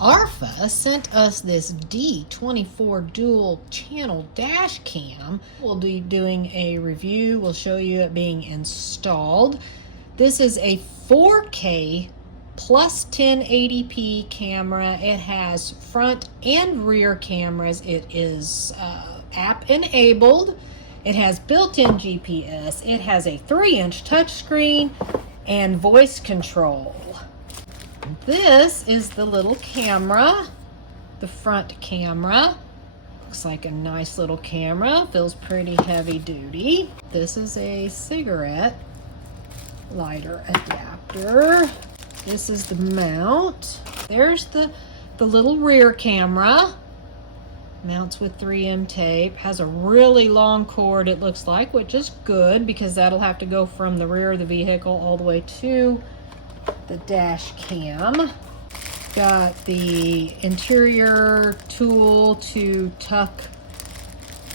ARPHA sent us this D24 dual channel dash cam. We'll be doing a review. We'll show you it being installed. This is a 4K plus 1080p camera. It has front and rear cameras. It is app enabled. It has built-in GPS. It has a 3-inch touchscreen and voice control. This is the little camera, the front camera. Looks like a nice little camera, feels pretty heavy duty. This is a cigarette lighter adapter. This is the mount. There's the little rear camera. Mounts with 3M tape, has a really long cord it looks like, which is good because that'll have to go from the rear of the vehicle all the way to the dash cam. Got the interior tool to tuck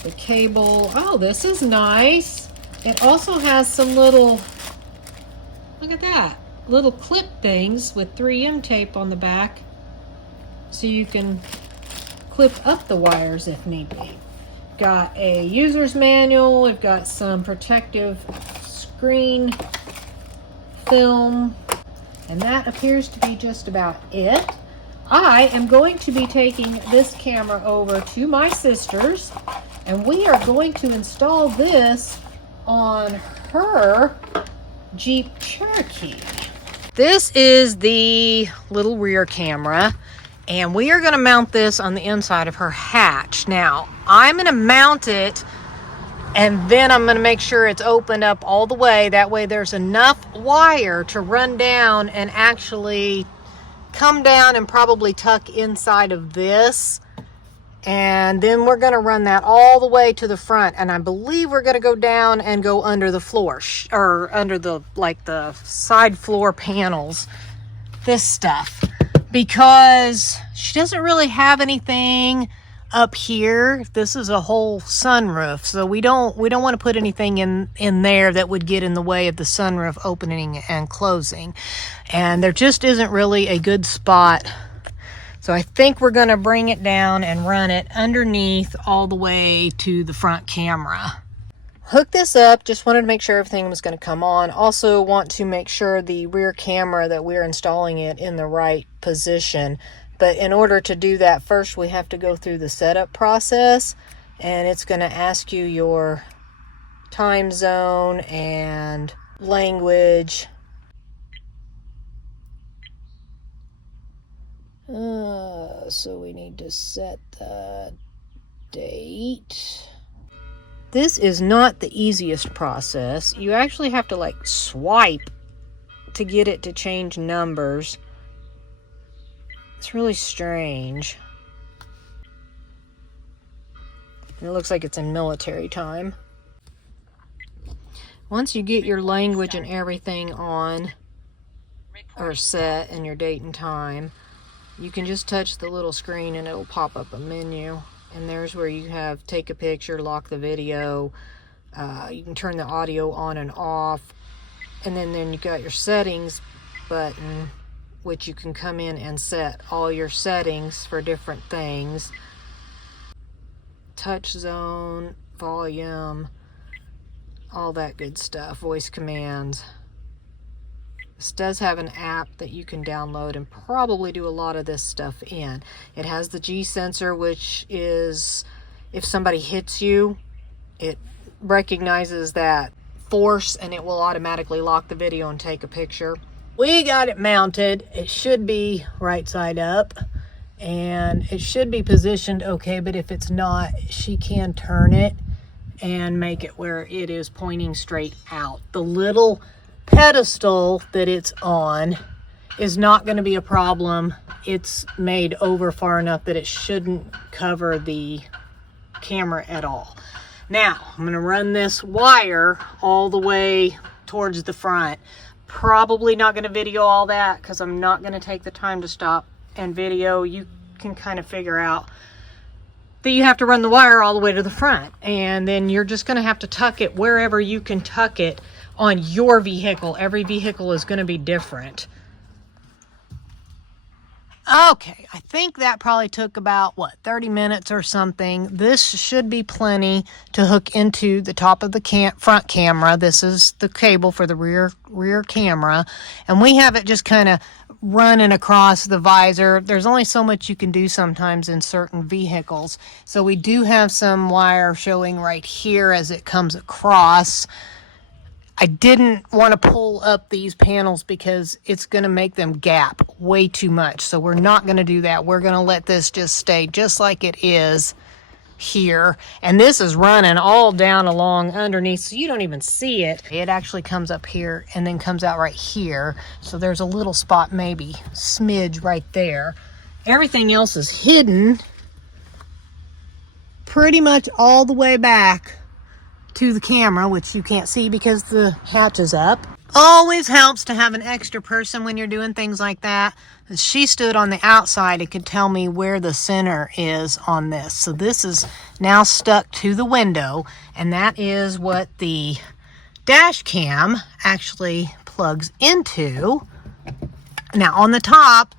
the cable. Oh, this is nice. It also has some little, look at that, little clip things with 3M tape on the back so you can clip up the wires if need be. Got a user's manual. We've got some protective screen film. And that appears to be just about it. I am going to be taking this camera over to my sister's, and we are going to install this on her Jeep Cherokee. This is the little rear camera, and we are going to mount this on the inside of her hatch. Now, I'm going to mount it, and then I'm going to make sure it's opened up all the way. That way there's enough wire to run down and actually come down and probably tuck inside of this. And then we're going to run that all the way to the front. And I believe we're going to go down and go under the floor, or under the, like the side floor panels, this stuff. Because she doesn't really have anything up here. This is a whole sunroof, so we don't want to put anything in there that would get in the way of the sunroof opening and closing, and there just isn't really a good spot. So I think we're going to bring it down and run it underneath all the way to the front camera. Hook this up. Just wanted to make sure everything was going to come on. Also want to make sure the rear camera that we're installing it in the right position. But in order to do that, first we have to go through the setup process, and it's going to ask you your time zone and language. So we need to set the date. This is not the easiest process. You actually have to like swipe to get it to change numbers. It's really strange. And it looks like it's in military time. Once you get your language and everything on or set and your date and time, you can just touch the little screen and it'll pop up a menu. And there's where you have take a picture, lock the video. You can turn the audio on and off. And then you got your settings button, which you can come in and set all your settings for different things. Touch zone, volume, all that good stuff, voice commands. This does have an app that you can download and probably do a lot of this stuff in. It has the G sensor, which is if somebody hits you, it recognizes that force and it will automatically lock the video and take a picture. We got it mounted. It should be right side up and it should be positioned okay, but if it's not, she can turn it and make it where it is pointing straight out. The little pedestal that it's on is not going to be a problem. It's made over far enough that it shouldn't cover the camera at all. Now, I'm going to run this wire all the way towards the front. Probably not going to video all that because I'm not going to take the time to stop and video. You can kind of figure out that you have to run the wire all the way to the front. And then you're just going to have to tuck it wherever you can tuck it on your vehicle. Every vehicle is going to be different. Okay, I think that probably took about, what, 30 minutes or something. This should be plenty to hook into the top of the front camera. This is the cable for the rear camera. And we have it just kind of running across the visor. There's only so much you can do sometimes in certain vehicles. So we do have some wire showing right here as it comes across. I didn't want to pull up these panels because it's going to make them gap way too much. So we're not going to do that. We're going to let this just stay just like it is here. And this is running all down along underneath, so you don't even see it. It actually comes up here and then comes out right here. So there's a little spot, maybe smidge right there. Everything else is hidden pretty much all the way back to the camera, which you can't see because the hatch is up. Always helps to have an extra person when you're doing things like that. She stood on the outside and could tell me where the center is on this. So this is now stuck to the window, and that is what the dash cam actually plugs into. Now on the top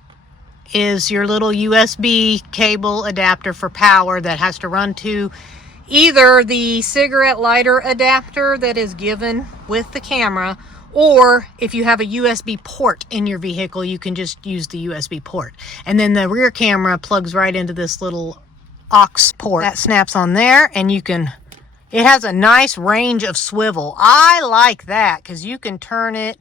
is your little USB cable adapter for power that has to run to either the cigarette lighter adapter that is given with the camera, or if you have a USB port in your vehicle, you can just use the USB port. And then the rear camera plugs right into this little aux port that snaps on there, and you can, it has a nice range of swivel. I like that because you can turn it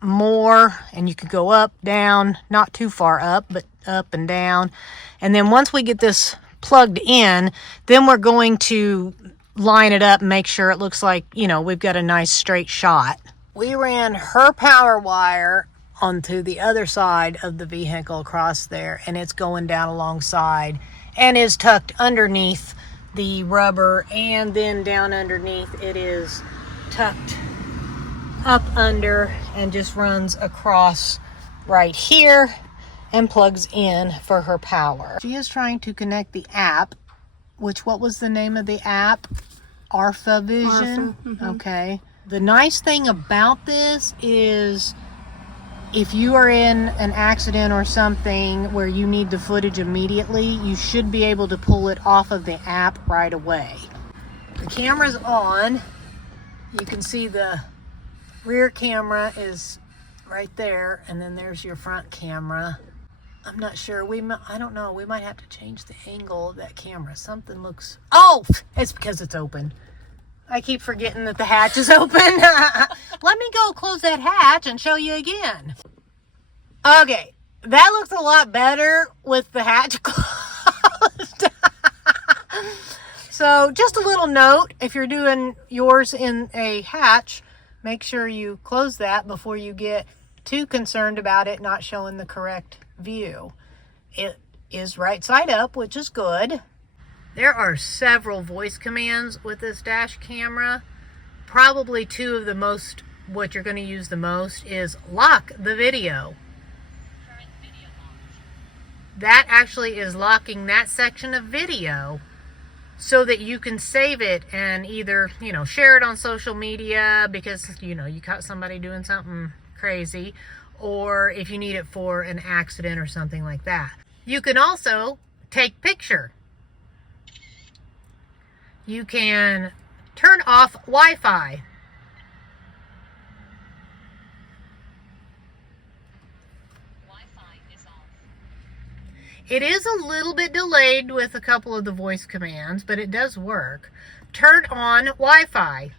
more and you can go up, down, not too far up, but up and down. And then once we get this plugged in, then we're going to line it up and make sure it looks like, you know, we've got a nice straight shot. We ran her power wire onto the other side of the vehicle across there, and it's going down alongside and is tucked underneath the rubber, and then down underneath it is tucked up under and just runs across right here and plugs in for her power. She is trying to connect the app, which, what was the name of the app? ARPHA Vision? ARPHA, mm-hmm. Okay. The nice thing about this is if you are in an accident or something where you need the footage immediately, you should be able to pull it off of the app right away. The camera's on. You can see the rear camera is right there, and then there's your front camera. I'm not sure. I don't know. We might have to change the angle of that camera. Something looks... Oh! It's because it's open. I keep forgetting that the hatch is open. Let me go close that hatch and show you again. Okay. That looks a lot better with the hatch closed. So, just a little note. If you're doing yours in a hatch, make sure you close that before you get too concerned about it not showing the correct view. It is right side up, which is good. There are several voice commands with this dash camera. Probably two of the most, what you're going to use the most is lock the video. Current video launch. That actually is locking that section of video so that you can save it and either, you know, share it on social media because, you know, you caught somebody doing something crazy, or if you need it for an accident or something like that. You can also take picture. You can turn off Wi-Fi. Wi-Fi is off. It is a little bit delayed with a couple of the voice commands, but it does work. Turn on Wi-Fi.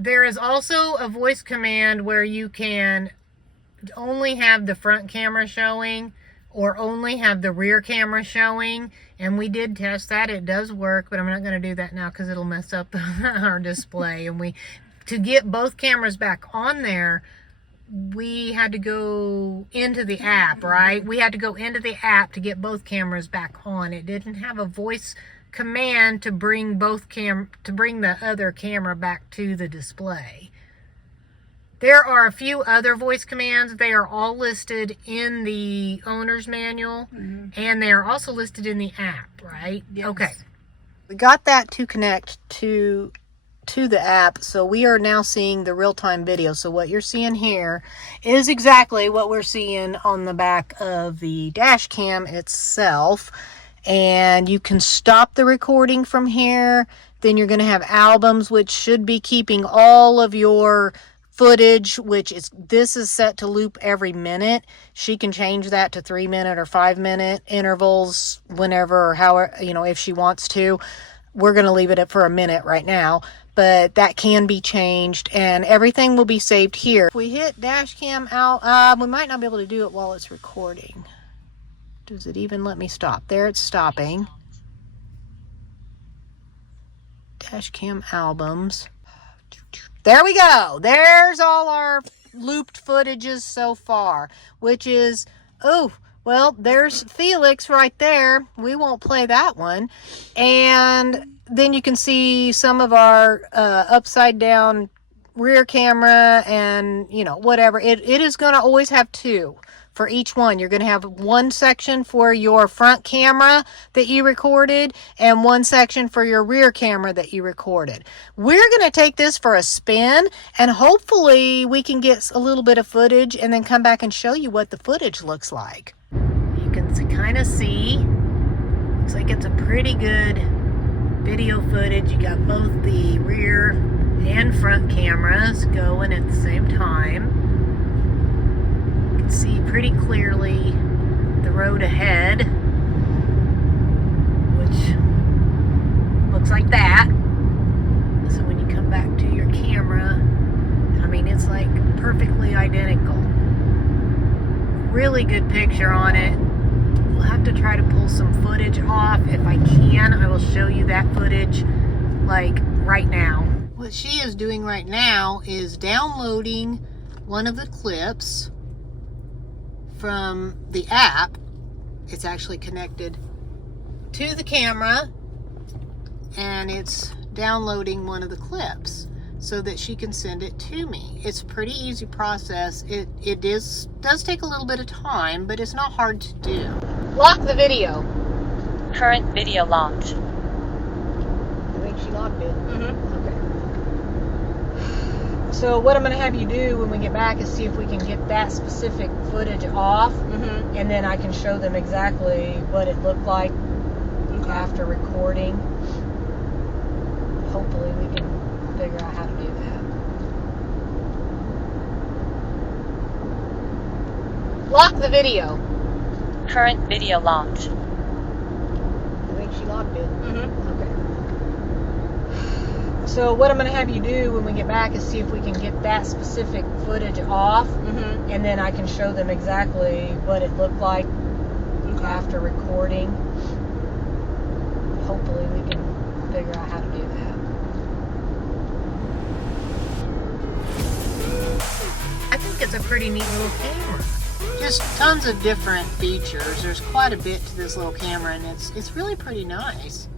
There is also a voice command where you can only have the front camera showing or only have the rear camera showing, and we did test that. It does work, but I'm not going to do that now because it'll mess up our display. And to get both cameras back on there, we had to go into the app, right? We had to go into the app to get both cameras back on. It didn't have a voice command to bring the other camera back to the display. There are a few other voice commands. They are all listed in the owner's manual, and they are also listed in the app, right? Yes. Okay. We got that to connect to the app, so we are now seeing the real-time video. So what you're seeing here is exactly what we're seeing on the back of the dash cam itself. And you can stop the recording from here. Then you're going to have albums, which should be keeping all of your footage, this is set to loop every minute. She can change that to 3-minute or 5-minute intervals whenever or however, if she wants to. We're going to leave it for a minute right now, but that can be changed and everything will be saved here. If we hit dash cam out, we might not be able to do it while it's recording. Does it even let me stop? There, it's stopping. Dash cam albums. There we go. There's all our looped footages so far, which is, oh, well, there's Felix right there. We won't play that one. And then you can see some of our upside down rear camera and, whatever. It is going to always have two for each one. You're going to have one section for your front camera that you recorded and one section for your rear camera that you recorded. We're going to take this for a spin and hopefully we can get a little bit of footage and then come back and show you what the footage looks like. You can kind of see, looks like it's a pretty good video footage. You got both the rear and front cameras going at the same time. See pretty clearly the road ahead, which looks like that. So when you come back to your camera, it's like perfectly identical. Really good picture on it. We'll have to try to pull some footage off. If I can, I will show you that footage like right now. What she is doing right now is downloading one of the clips from the app. It's actually connected to the camera and it's downloading one of the clips so that she can send it to me. It's a pretty easy process. It does take a little bit of time, but it's not hard to do. Lock the video. Current video locked. I think she locked it. Okay. So what I'm going to have you do when we get back is see if we can get that specific footage off, and then I can show them exactly what it looked like after recording. Hopefully we can figure out how to do that. Lock the video. Current video locked. I think she locked it. Okay. So what I'm going to have you do when we get back is see if we can get that specific footage off, and then I can show them exactly what it looked like after recording. Hopefully we can figure out how to do that. I think it's a pretty neat little camera. Just tons of different features. There's quite a bit to this little camera, and it's really pretty nice.